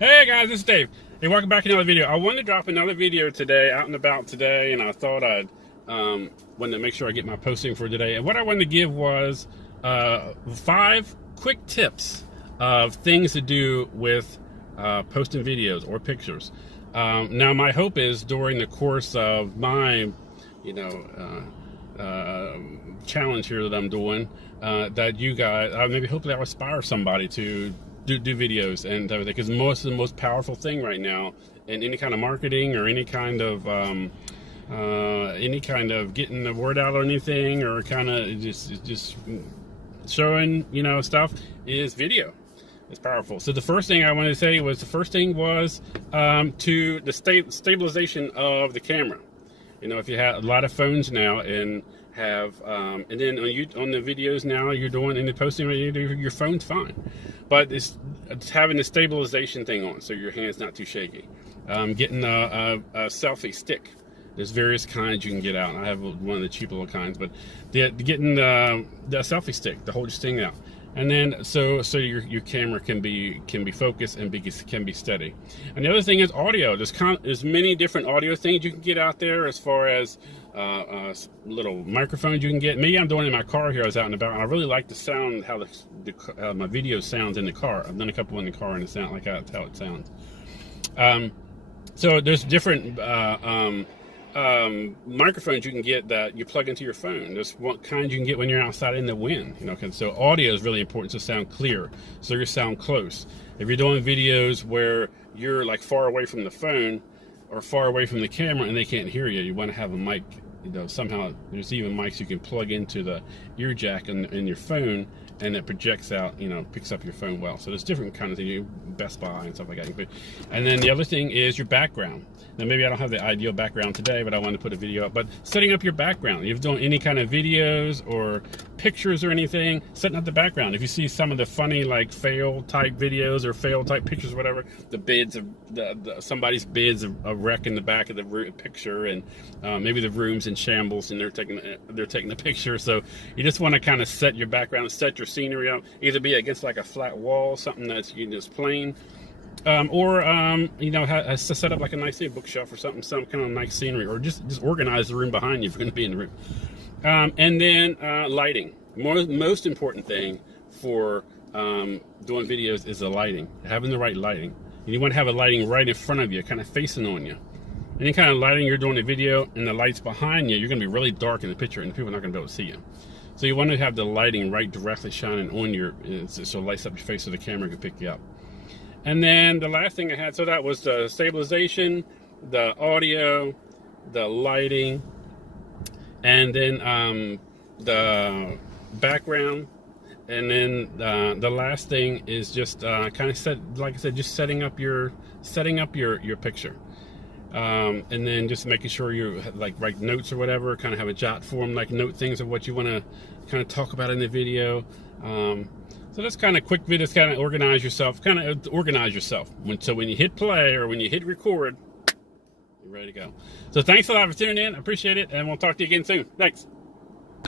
Hey guys, this is Dave. Hey, welcome back to another video. I wanted to drop another video today, out and about today, and I thought I'd wanted to make sure I get my posting for today. And what I wanted to give was 5 quick tips of things to do with posting videos or pictures. Now, my hope is during the course of my, challenge here that I'm doing, that you guys, maybe hopefully I'll inspire somebody to do videos and everything, because the most powerful thing right now in any kind of marketing or any kind of getting the word out or anything, or kind of just showing stuff, is video. It's powerful. So the first thing I wanted to say was to the stabilization of the camera. If you have a lot of phones now and have and then on the videos now you're doing in the posting, your phone's fine, but it's having the stabilization thing on so your hand's not too shaky. Getting a selfie stick. There's various kinds you can get out. I have one of the cheap little kinds, but getting the selfie stick to hold your thing out. And then so your camera can be focused and can be steady. And the other thing is audio. There's many different audio things you can get out there, as far as little microphones you can get. Me, I'm doing it in my car here. I was out and about, and I really like the sound, how my video sounds in the car. I've done a couple in the car, and it sounds like that's how it sounds. So there's different microphones you can get that you plug into your phone. There's what kind you can get when you're outside in the wind. So audio is really important to sound clear, so you sound close. If you're doing videos where you're like far away from the phone or far away from the camera and they can't hear you, you want to have a mic. Somehow there's even mics you can plug into the ear jack in your phone, and it projects out, picks up your phone well. So there's different kinds of things, Best Buy and stuff like that. And then the other thing is your background. Now, maybe I don't have the ideal background today, but I want to put a video up. But setting up your background, if you're doing any kind of videos or pictures or anything, setting up the background. If you see some of the funny like fail type videos or fail type pictures, or whatever, the bids of somebody's bids a wreck in the back of the picture, and maybe the room's in shambles and they're taking the picture. So you just want to kind of set your background, set your scenery up, either be against like a flat wall, something that's just plain, or to set up like a nice bookshelf or something, some kind of nice scenery, or just organize the room behind you if you're going to be in the room. And then lighting. Most important thing for doing videos is the lighting, having the right lighting. And you want to have a lighting right in front of you, kind of facing on you. Any kind of lighting you're doing a video and the lights behind you, you're going to be really dark in the picture and people are not going to be able to see you. So you want to have the lighting right directly shining on you, so it lights up your face so the camera can pick you up. And then the last thing I had, so that was the stabilization, the audio, the lighting, and then the background. And then the last thing is just kind of like I said, just setting up your picture. And then just making sure you write notes or whatever, kind of have a jot form, note things of what you want to kind of talk about in the video. So that's kind of quick videos, kind of organize yourself. So when you hit play or when you hit record, you're ready to go. So thanks a lot for tuning in. I appreciate it, and we'll talk to you again soon. Thanks.